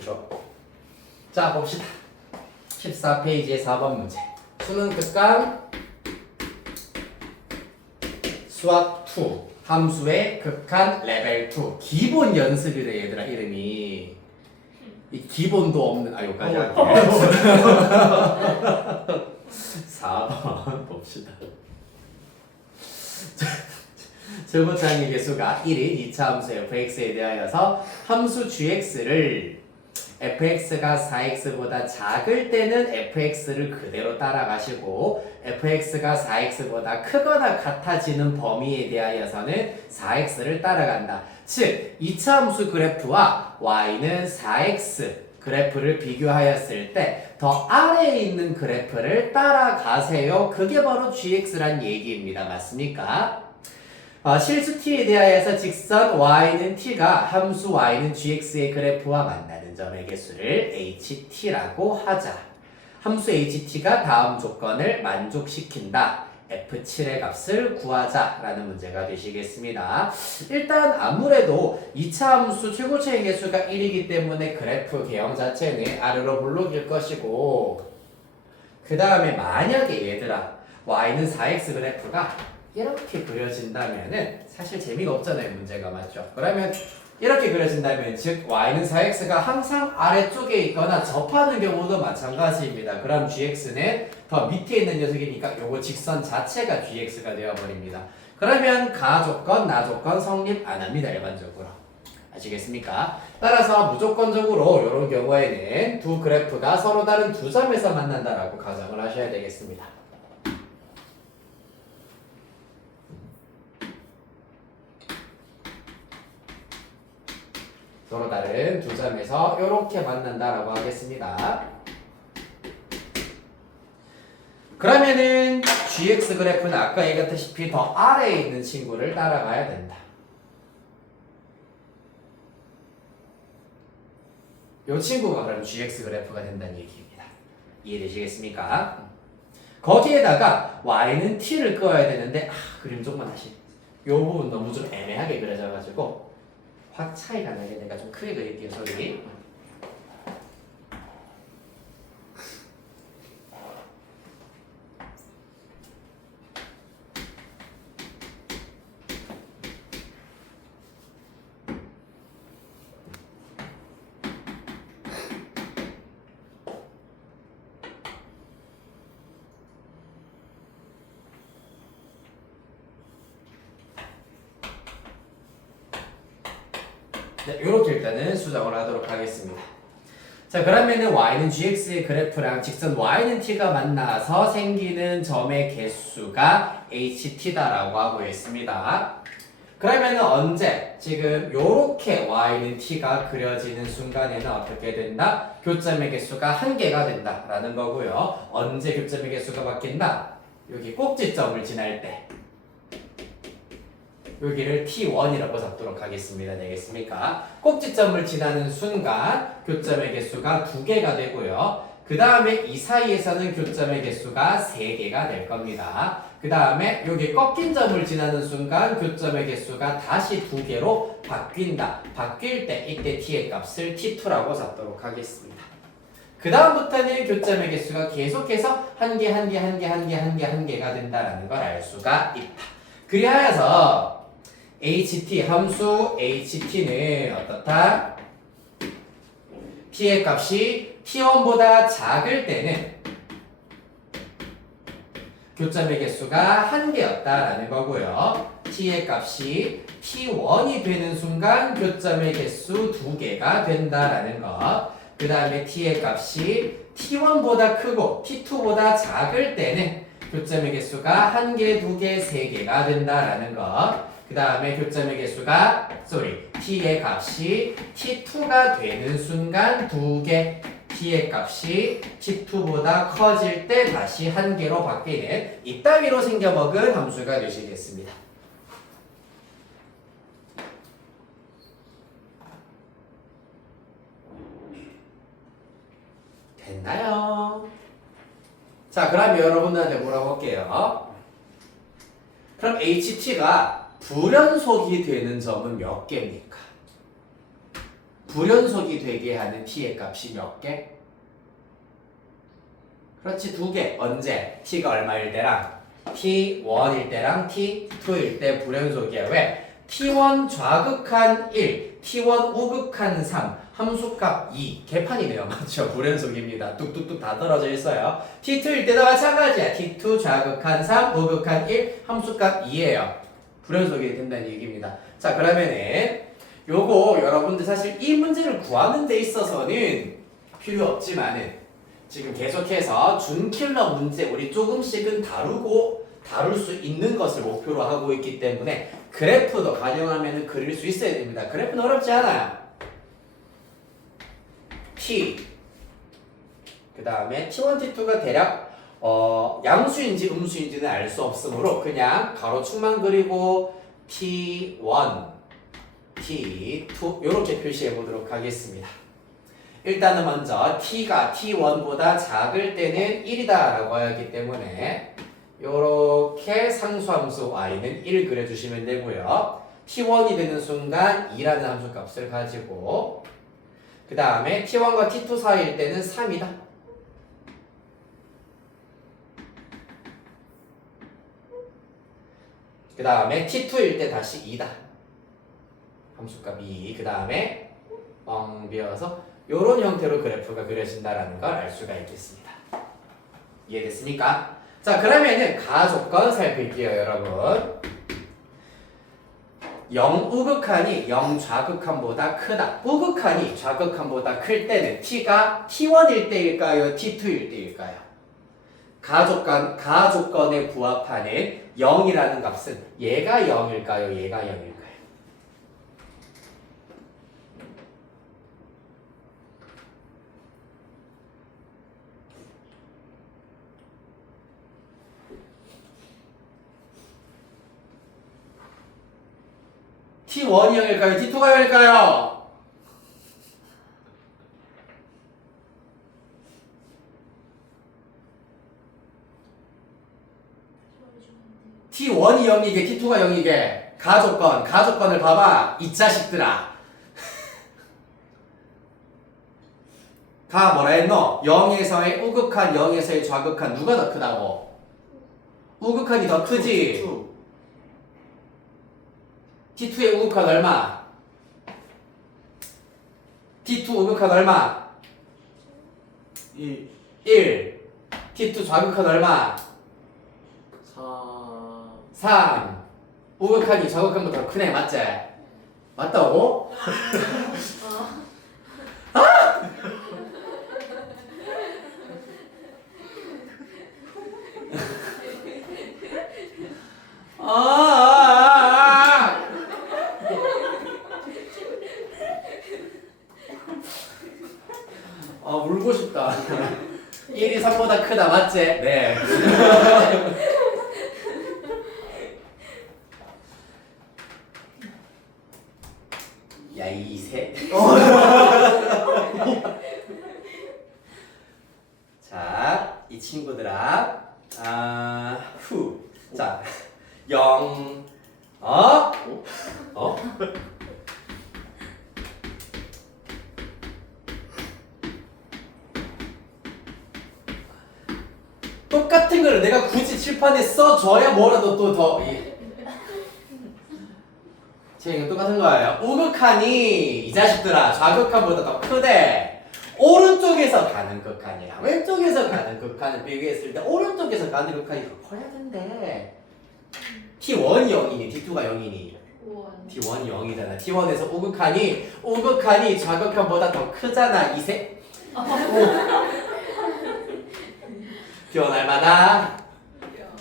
그죠? 자, 봅시다. 14페이지의 4번 문제. 수능 극강 수학 2 함수의 극한 레벨 2 기본 연습이래 얘들아 이름이. 이 기본도 없는 여기까지 할게요. 4번 봅시다. 제곱장의 개수가 1인 2차 함수 fx에 대하여서 함수 gx를 fx가 4x보다 작을 때는 fx를 그대로 따라가시고 fx가 4x보다 크거나 같아지는 범위에 대하여서는 4x를 따라간다. 즉 2차 함수 그래프와 y는 4x 그래프를 비교하였을 때 더 아래에 있는 그래프를 따라가세요. 그게 바로 gx란 얘기입니다. 맞습니까? 실수 t에 대하여서 직선 y는 t가 함수 y는 gx의 그래프와 만나는 점의 개수를 ht라고 하자. 함수 ht가 다음 조건을 만족시킨다. f7의 값을 구하자라는 문제가 되시겠습니다. 일단 아무래도 2차 함수 최고차의 개수가 1이기 때문에 그래프 개형 자체는 아래로 블록일 것이고 그 다음에 만약에 얘들아 y는 4x 그래프가 이렇게 그려진다면은 사실 재미가 없잖아요. 문제가 맞죠? 그러면 이렇게 그려진다면 즉 y는 4x가 항상 아래쪽에 있거나 접하는 경우도 마찬가지입니다. 그럼 gx는 더 밑에 있는 녀석이니까 요거 직선 자체가 gx가 되어버립니다. 그러면 가 조건, 나 조건 성립 안 합니다. 일반적으로. 아시겠습니까? 따라서 무조건적으로 이런 경우에는 두 그래프가 서로 다른 두 점에서 만난다라고 가정을 하셔야 되겠습니다. 서로 다른 두 점에서 이렇게 만난다라고 하겠습니다. 그러면은 gx 그래프는 아까 얘기했다시피 더 아래에 있는 친구를 따라가야 된다. 이 친구가 그럼 gx 그래프가 된다는 얘기입니다. 이해되시겠습니까? 거기에다가 y는 t를 그어야 되는데 그림 조금만 다시. 이 부분 너무 좀 애매하게 그려져가지고 확 차이가 나게 내가 좀 크게 그릴게요. 소리. 네, 이렇게 일단은 수정을 하도록 하겠습니다. 자, 그러면은 y는 gx의 그래프랑 직선 y는 t가 만나서 생기는 점의 개수가 ht다라고 하고 있습니다. 그러면은 언제? 지금 요렇게 y는 t가 그려지는 순간에는 어떻게 된다? 교점의 개수가 1개가 된다라는 거고요. 언제 교점의 개수가 바뀐다? 여기 꼭지점을 지날 때. 여기를 T1이라고 잡도록 하겠습니다. 되겠습니까? 꼭지점을 지나는 순간 교점의 개수가 2개가 되고요. 그 다음에 이 사이에서는 교점의 개수가 3개가 될 겁니다. 그 다음에 여기 꺾인 점을 지나는 순간 교점의 개수가 다시 2개로 바뀐다. 바뀔 때 이때 T의 값을 T2라고 잡도록 하겠습니다. 그 다음부터는 교점의 개수가 계속해서 1개가 된다는 걸 알 수가 있다. 그리하여서 ht 함수 ht는 어떻다? t의 값이 t1보다 작을 때는 교점의 개수가 1개였다라는 거고요. t의 값이 t1이 되는 순간 교점의 개수 2개가 된다라는 거. 그 다음에 t의 값이 t1보다 크고 t2보다 작을 때는 교점의 개수가 1개, 2개, 3개가 된다라는 거. 그 다음에 교점의 개수가 t의 값이 t2가 되는 순간 2개, t의 값이 t2보다 커질 때 다시 1개로 바뀌는 이따위로 생겨먹은 함수가 되시겠습니다. 됐나요? 자, 그럼 여러분들한테 물어볼게요. 그럼 ht가 불연속이 되는 점은 몇 개입니까? 불연속이 되게 하는 t의 값이 몇 개? 그렇지, 2개. 언제? t가 얼마일 때랑 t1일 때랑 t2일 때 불연속이야. 왜? t1 좌극한 1, t1 우극한 3, 함수값 2. 개판이네요. 맞죠? 불연속입니다. 뚝뚝뚝 다 떨어져 있어요. t2일 때도 마찬가지야. t2 좌극한 3, 우극한 1, 함수값 2예요. 불연속이 된다는 얘기입니다. 자, 그러면은 요거 여러분들 사실 이 문제를 구하는 데 있어서는 필요 없지만은 지금 계속해서 준킬러 문제 우리 조금씩은 다룰 수 있는 것을 목표로 하고 있기 때문에 그래프도 가정하면 그릴 수 있어야 됩니다. 그래프는 어렵지 않아요. T 그 다음에 T1, T2가 대략 양수인지 음수인지는 알 수 없으므로 그냥 가로축만 그리고 T1, T2 이렇게 표시해 보도록 하겠습니다. 일단은 먼저 t가 t1보다 작을 때는 1이다 라고 하였기 때문에 이렇게 상수함수 y는 1 그려주시면 되고요. t1이 되는 순간 2라는 함수값을 가지고 그 다음에 t1과 t2 사이일 때는 3이다. 그 다음에 t2일 때 다시 2다. 함수값 2. 그 다음에 비어서 이런 형태로 그래프가 그려진다는 걸 알 수가 있겠습니다. 이해됐습니까? 자, 그러면은 가조건 살필게요, 여러분. 0 우극한이 0 좌극한보다 크다. 우극한이 좌극한보다 클 때는 t가 t1일 때일까요? t2일 때일까요? 가조건에 부합하는 0이라는 값은 얘가 0일까요? 얘가 0일까요? T1이 0일까요? T2가 0일까요? T1이 0이게 T2가 0이게 가조건을 봐봐 이 자식들아. 가 뭐라 했노? 0에서의 우극한 0에서의 좌극한 누가 더 크다고? 우극한이 더 크지? T2의 우극한 얼마? T2 우극한 얼마? 1. T2 좌극한 얼마? 3. 우극한이 좌극한보다 더 크네, 맞지? 맞다고? 울고 싶다. 1이 3보다 크다, 맞지? 네. 야, 이 새. 자, 이 친구들아. 자, 0. 똑같은 거를 내가 굳이 칠판에 써줘야 뭐라도 또 더. 제 똑같은 거예요. 우극한이 이 자식들아 좌극한보다 더 크대. 오른쪽에서 가는 극한이랑 왼쪽에서 가는 극한을 비교했을 때 오른쪽에서 가는 극한이 더 커야 된대. T1이 0이니 T2가 0이니 T1이 0이잖아. T1에서 우극한이 좌극한보다 더 크잖아. 이세. T1 얼마나?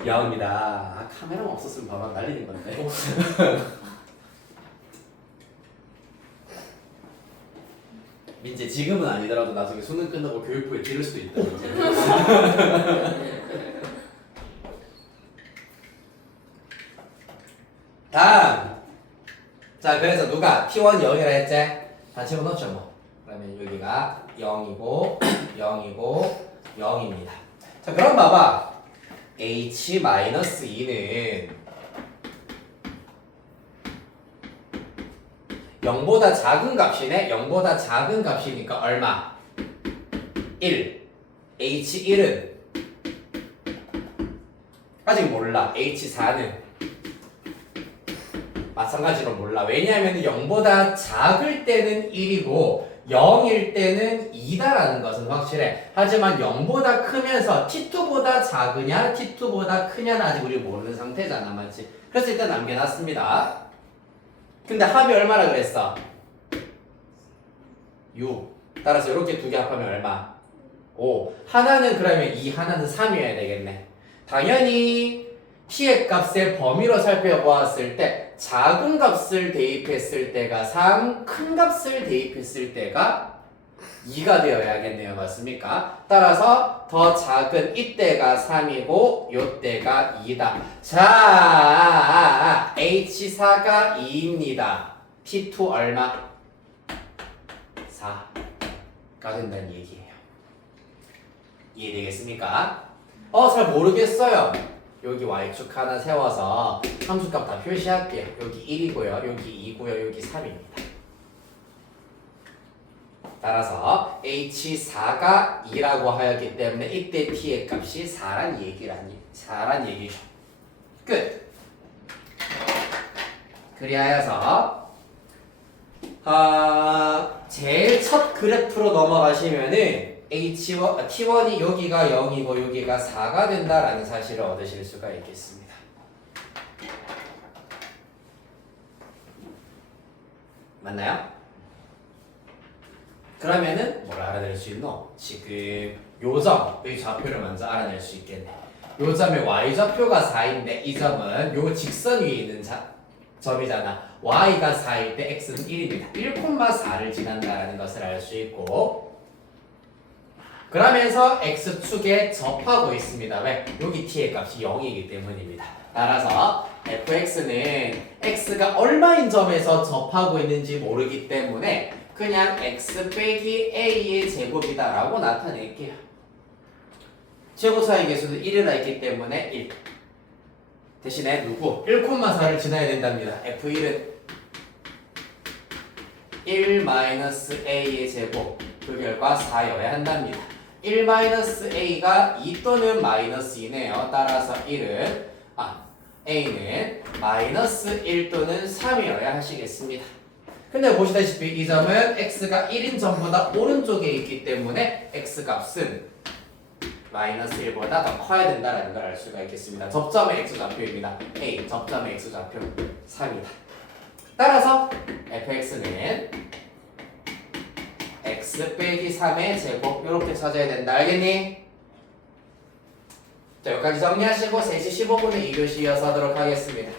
0입니다. 카메라가 없었으면 바로 날리는 건데. 민재 지금은 아니더라도 나중에 수능 끝나고 교육부에 지를 수도 있다. 다음. 자, 그래서 누가 T1 0이라 했지? 다 집어넣죠 뭐. 그러면 여기가 0이고 0이고 0입니다. 자, 그럼 봐봐. H-2는 0보다 작은 값이네. 0보다 작은 값이니까 얼마? 1. H1은 아직 몰라. H4는 마찬가지로 몰라. 왜냐하면 0보다 작을 때는 1이고 0일 때는 2다라는 것은 확실해. 하지만 0보다 크면서 T2보다 작으냐 T2보다 크냐는 아직 우리 모르는 상태잖아. 맞지? 그래서 일단 남겨놨습니다. 근데 합이 얼마나 그랬어? 6. 따라서 이렇게 두 개 합하면 얼마? 5. 하나는 그러면 2, 하나는 3이어야 되겠네. 당연히 t의 값의 범위로 살펴보았을 때 작은 값을 대입했을 때가 3, 큰 값을 대입했을 때가 2가 되어야겠네요. 맞습니까? 따라서 더 작은 이때가 3이고 요때가 2다. 자, H4가 2입니다. T2 얼마? 4가 된다는 얘기예요. 이해되겠습니까? 잘 모르겠어요. 여기 y축 하나 세워서 함수값 다 표시할게요. 여기 1이고요. 여기 2고요. 여기 3입니다. 따라서 H4가 2라고 하였기 때문에 이때 t의 값이 4란 얘기죠. 끝. 그리하여서 제일 첫 그래프로 넘어가시면은 T1이 여기가 0이고 여기가 4가 된다라는 사실을 얻으실 수가 있겠습니다. 맞나요? 그러면은 뭘 알아낼 수 있노? 지금 요점, 이 좌표를 먼저 알아낼 수 있겠네. 요점의 y좌표가 4인데 이 점은 요 직선 위에 있는 점이잖아. y가 4일 때 x는 1입니다. 1,4를 지난다라는 것을 알 수 있고 그러면서 x축에 접하고 있습니다. 왜? 여기 t의 값이 0이기 때문입니다. 따라서 fx는 x가 얼마인 점에서 접하고 있는지 모르기 때문에 그냥 x 빼기 a의 제곱이다 라고 나타낼게요. 최고차의 개수는 1이라 했기 때문에 1 대신에 누구? 1,4를 지나야 된답니다. f1은 1-a의 제곱 그 결과 4여야 한답니다. 1-a가 2 또는 -2네요. 따라서 1은 a는 -1 또는 3이어야 하시겠습니다. 근데 보시다시피 이 점은 x가 1인 점보다 오른쪽에 있기 때문에 x값은 -1보다 더 커야 된다는 걸 알 수가 있겠습니다. 접점의 x좌표입니다. a 접점의 x좌표 3이다. 따라서 fx는 x 빼기 3의 제곱 이렇게 찾아야 된다. 알겠니? 자, 여기까지 정리하시고 3시 15분에 2교시 이어서 하도록 하겠습니다.